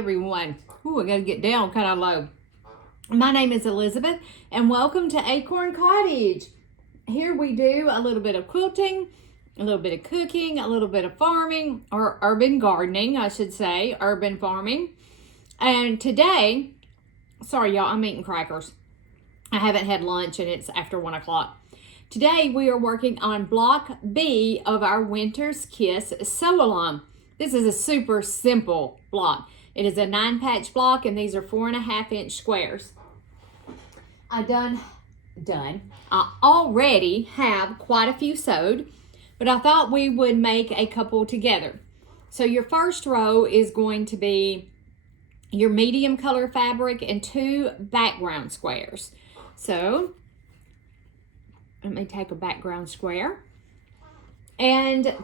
everyone. Ooh, I gotta get down kind of low. My name is Elizabeth, and welcome to Acorn Cottage. Here we do a little bit of quilting, a little bit of cooking, a little bit of farming, or urban gardening, I should say, urban farming. And today, sorry y'all, I'm eating crackers. I haven't had lunch and it's after 1 o'clock. Today we are working on block B of our Winter's Kiss sew-along. This is a super simple block. It is a 9-patch block and these are 4.5-inch squares. I already have quite a few sewed, but I thought we would make a couple together. So your first row is going to be your medium color fabric and 2 background squares. So let me take a background square. And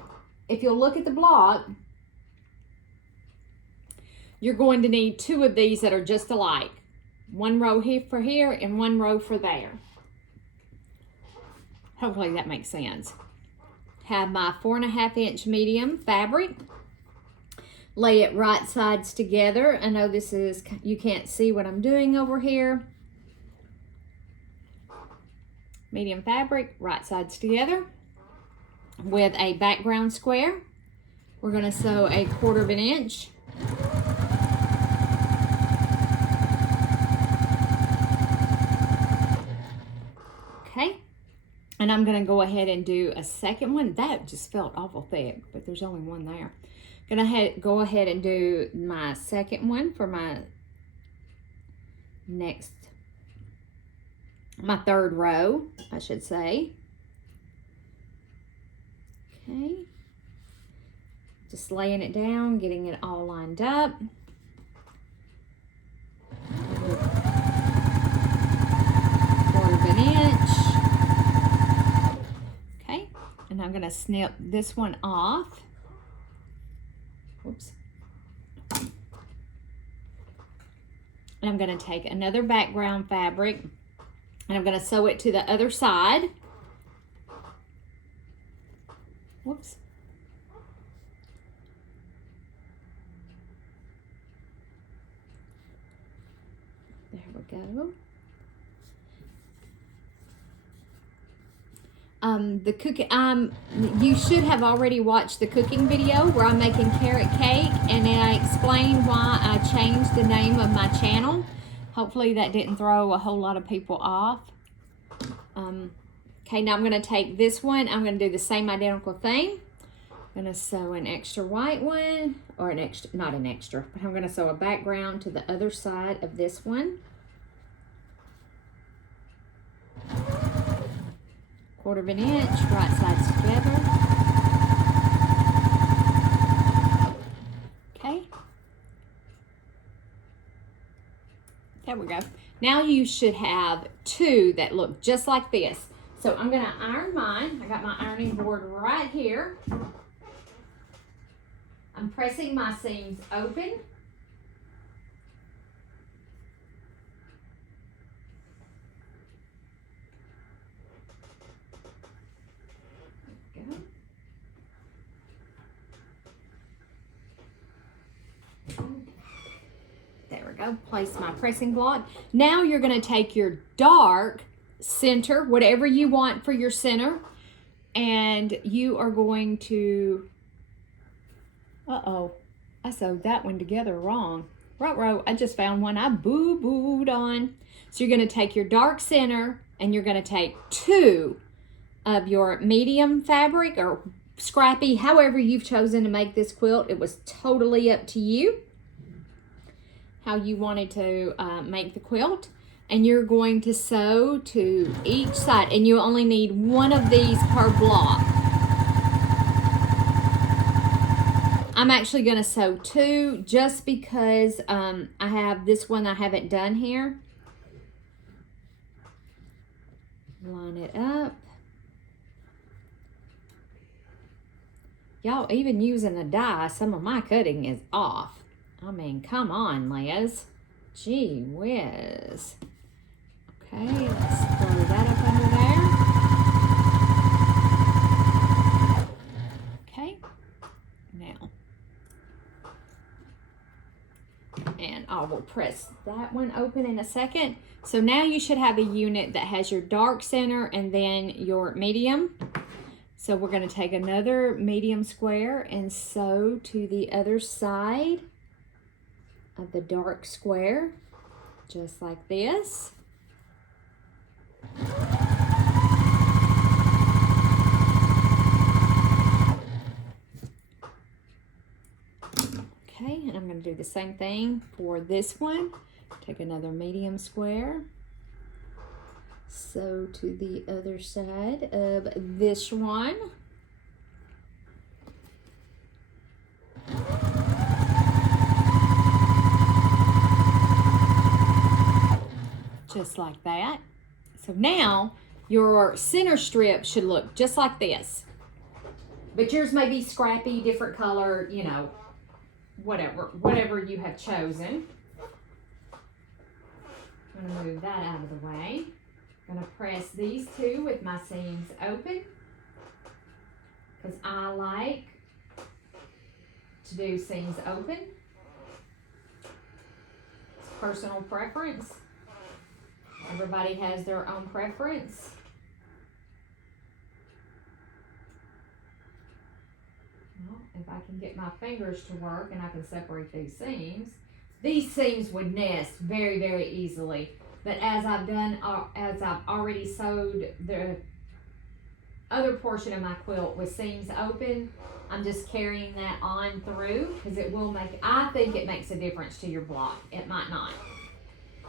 if you'll look at the block, you're going to need 2 of these that are just alike. 1 row here for here and 1 row for there. Hopefully that makes sense. Have my 4.5-inch medium fabric. Lay it right sides together. I know this is, you can't see what I'm doing over here. Medium fabric, right sides together with a background square. We're going to sew a 1/4 inch. Okay, and I'm going to go ahead and do a second one. That just felt awful thick, but there's only one there. Go ahead and do my second one for my my 3rd row, I should say. Okay. Just laying it down, getting it all lined up. inch. Okay, and I'm gonna snip this one off. Whoops. And I'm gonna take another background fabric and I'm gonna sew it to the other side. Whoops. There we go. You should have already watched the cooking video where I'm making carrot cake, and then I explained why I changed the name of my channel. Hopefully that didn't throw a whole lot of people off. Okay, now I'm going to take this one. I'm going to do the same identical thing. I'm going to sew an extra white one, or an extra, not an extra, but I'm going to sew a background to the other side of this one. 1/4 inch, right sides together. Okay. There we go. Now you should have 2 that look just like this. So I'm gonna iron mine. I got my ironing board right here. I'm pressing my seams open. There we go. Place my pressing block. Now you're going to take your dark center, whatever you want for your center, and you are going to, I sewed that one together wrong. Ruh-roh, I just found one I boo-booed on. So you're going to take your dark center and you're going to take 2 of your medium fabric or scrappy, however you've chosen to make this quilt. It was totally up to you how you wanted to make the quilt. And you're going to sew to each side, and you only need 1 of these per block. I'm actually going to sew 2 just because I have this one I haven't done here. Line it up. Y'all, even using a die, some of my cutting is off. I mean, come on, Liz. Gee whiz. Okay, let's throw that up under there. Okay, now I will press that one open in a second. So now you should have a unit that has your dark center and then your medium. So we're going to take another medium square and sew to the other side of the dark square, just like this. Okay, and I'm going to do the same thing for this one. Take another medium square, sew to the other side of this one. Just like that. So now your center strip should look just like this. But yours may be scrappy, different color, you know, whatever you have chosen. I'm going to move that out of the way. I'm going to press these two with my seams open because I like to do seams open. It's personal preference. Everybody has their own preference. Well, if I can get my fingers to work and I can separate these seams would nest very, very easily. But as I've already sewed the other portion of my quilt with seams open, I'm just carrying that on through because it will make, I think it makes a difference to your block. It might not.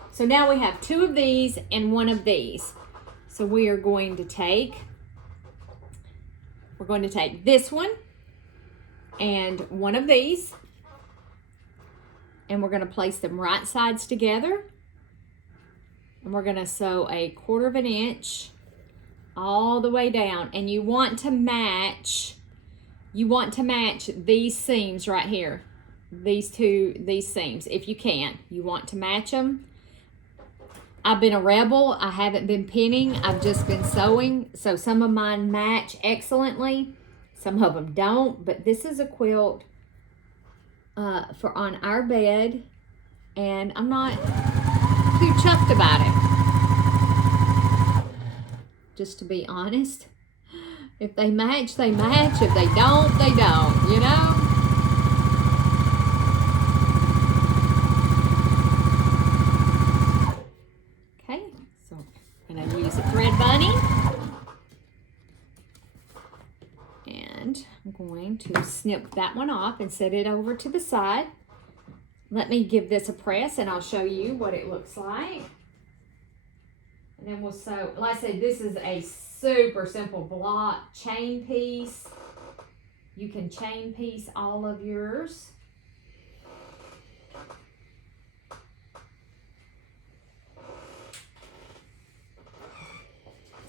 So now we have two of these and one of these. So we are going to take this one and one of these, and we're going to place them right sides together, and we're going to sew 1/4 inch all the way down. And you want to match these seams right here, these seams, if you can. You want to match them. I've been a rebel. I haven't been pinning. I've just been sewing. So some of mine match excellently. Some of them don't. But this is a quilt for on our bed. And I'm not too chuffed about it. Just to be honest. If they match, they match. If they don't, they don't. You know? Going to snip that one off and set it over to the side. Let me give this a press and I'll show you what it looks like. And then we'll sew, like I said, this is a super simple block chain piece. You can chain piece all of yours.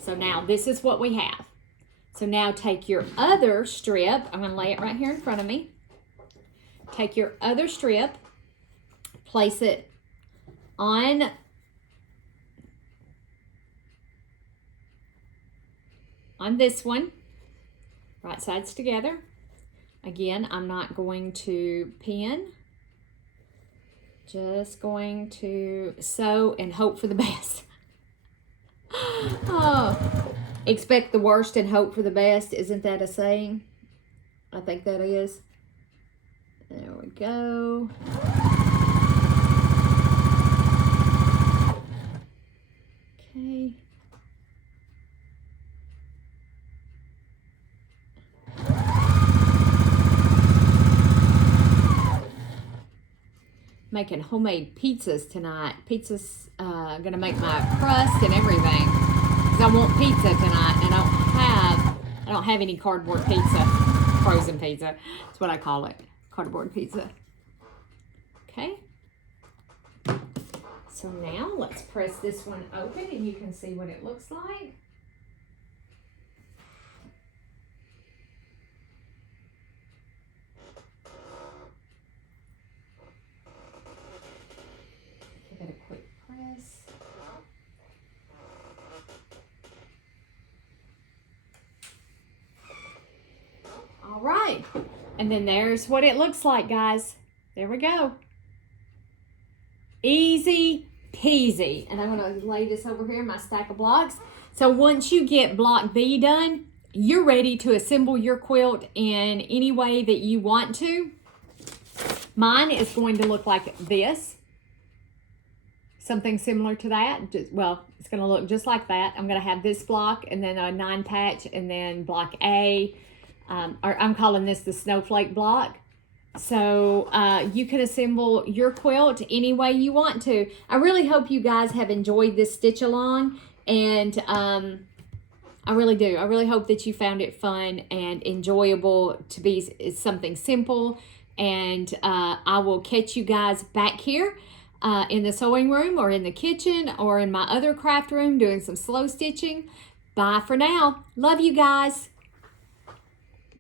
So now this is what we have. So now take your other strip. I'm going to lay it right here in front of me. Take your other strip, place it on this one, right sides together. Again, I'm not going to pin. Just going to sew and hope for the best. Oh. Expect the worst and hope for the best. Isn't that a saying? I think that is. There we go. Okay. Making homemade pizzas tonight. Pizza's gonna make my crust and everything. I want pizza tonight, and I don't have any cardboard pizza, frozen pizza. That's what I call it, cardboard pizza. Okay. So now let's press this one open, and you can see what it looks like. Give it a quick press. All right, and then there's what it looks like, guys. There we go. Easy peasy. And I'm going to lay this over here in my stack of blocks. So once you get block B done, you're ready to assemble your quilt in any way that you want to. Mine is going to look like this. Something similar to that. Well, it's going to look just like that. I'm going to have this block and then a 9 patch and then block A. Or I'm calling this the SnowFlake Block. So you can assemble your quilt any way you want to. I really hope you guys have enjoyed this stitch along, and I really do. I really hope that you found it fun and enjoyable to be something simple. And I will catch you guys back here in the sewing room or in the kitchen or in my other craft room doing some slow stitching. Bye for now. Love you guys.